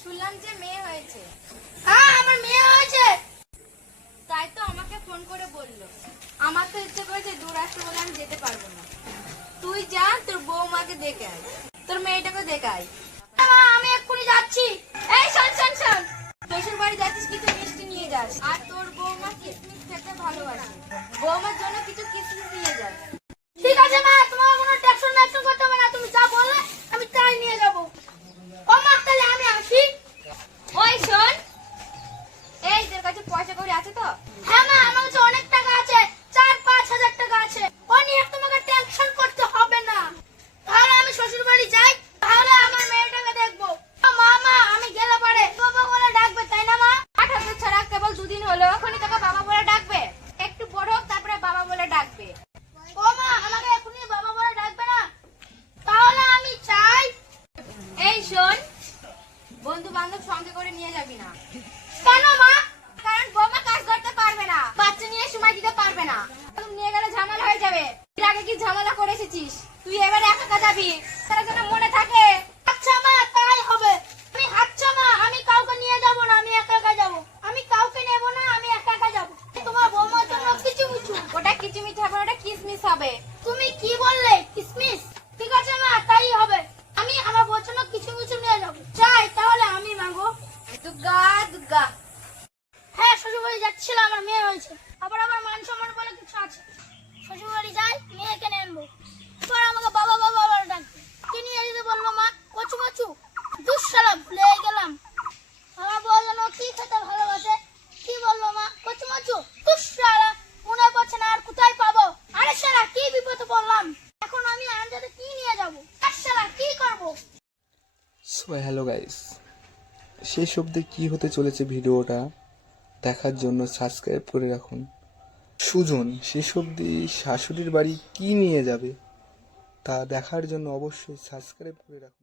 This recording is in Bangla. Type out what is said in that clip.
শুনলাম যে মেয়ে হয়েছে। হ্যাঁ আমার মেয়ে হয়েছে। তাই তো আমাকে ফোন করে বললো। আমার তো ইচ্ছে করেছে দূর আসতে বলে আমি যেতে পারবো না। তুই যা, তোর বৌমাকে দেখে আয়, তোর মেয়েটাকে দেখে আয়। মা আমি এক্ষুনি যাচ্ছি। এই শোন শোন শোন, শ্বশুর বাড়ি যাচ্ছিস কিছু মিষ্টি নিয়ে যাস। আর তোর বৌমা কিসমিস খেতে ভালোবাসে, বৌমার জন্য কিছু কিসমিস নিয়ে যাস। ঠিক আছে মা, তোমার কোনো টেনশন করতে হবে না, তুমি যা বললে আমি তাই নিয়ে যাব। ও মা তাহলে আমি আসি। ওই শোন, এই তোর কাছে পয়সা কড়ি আছে তো? হ্যাঁ মা আমার কাছে অনেক টাকা আছে, 4-5 হাজার টাকা আছে। ও নিয়ে তোমাকে টেনশন করতে হবে না। তাহলে আমি শ্বশুর বাড়ি যাই, তাহলে আমার মেয়েটাকে দেখবো। মা আমি গেলে পরে বাবা বলে ডাকবে তাই না মা? 8 হাজার ছাড়া কেবল 2 দিন হলো, এখনই তোকে বাবা বলে ডাকবে। একটু বড় হোক তারপরে বাবা বলে ডাকবে। ও মা আমাকে এখনই বাবা বলে ডাকবে না? তাহলে আমি চাই। এই শোন, বন্ধু বান্ধব সঙ্গে করে নিয়ে যাবি না। কেন মা? কারণ বৌমা কাজ করতে পারবে না, বাচ্চা নিয়ে সময় দিতে পারবে না। তুমি নিয়ে গেলে ঝামেলা হয়ে যাবে। এর আগে কি ঝামেলা করে এসেছিস? তুই এবারে একা যাবি, তার জন্য মনে থাকে। আচ্ছা মা তাই হবে। আচ্ছা মা আমি কাউকে নিয়ে যাব না, আমি একা একা যাব। আমি কাউকে নেব না, আমি একা একা যাব। তোমার বৌমার জন্য কিছু কিছু। ওটা কিচমিচ হবে, ওটা কিসমিস হবে। তুমি কি বললে? কিসমিস? ঠিক আছে মা তাই হবে। আমি আমার বউর জন্য কিছু কিছু নিয়ে যাব। চাই তাহলে আমি মাগো। দুর্গা দুর্গা। হ্যাঁ শ্বশুর বাড়ি যাচ্ছিলাম, আমার মেয়ে হয়েছে। আবার আমার মান সম্মান বলে কিছু আছে। শ্বশুর বাড়ি যাই, মেয়েকে নিয়ে আনবো। এবার আমাকে বাবা বাবা বলে ডাকবে। কি নিয়ে যেতে বললো মা? কচু মচু? দুঃসালা ভুলে গেলাম। আমার বউ যেন কি খেতে ভালোবাসে। কি বললো মা? কচু মচু? দুঃসালা মনে পড়ছে না, আর কোথায় পাবো? আরে শালা কি বিপদে পড়লাম। এখন আমি আনজাতে কি নিয়ে যাবো? আর শালা কি করবো? সো হ্যালো গাইস, শেষ অবধি কী হতে চলেছে ভিডিওটা দেখার জন্য সাবস্ক্রাইব করে রাখুন। সুজন শেষ অবধি শাশুড়ির বাড়ি কী নিয়ে যাবে তা দেখার জন্য অবশ্যই সাবস্ক্রাইব করে রাখুন।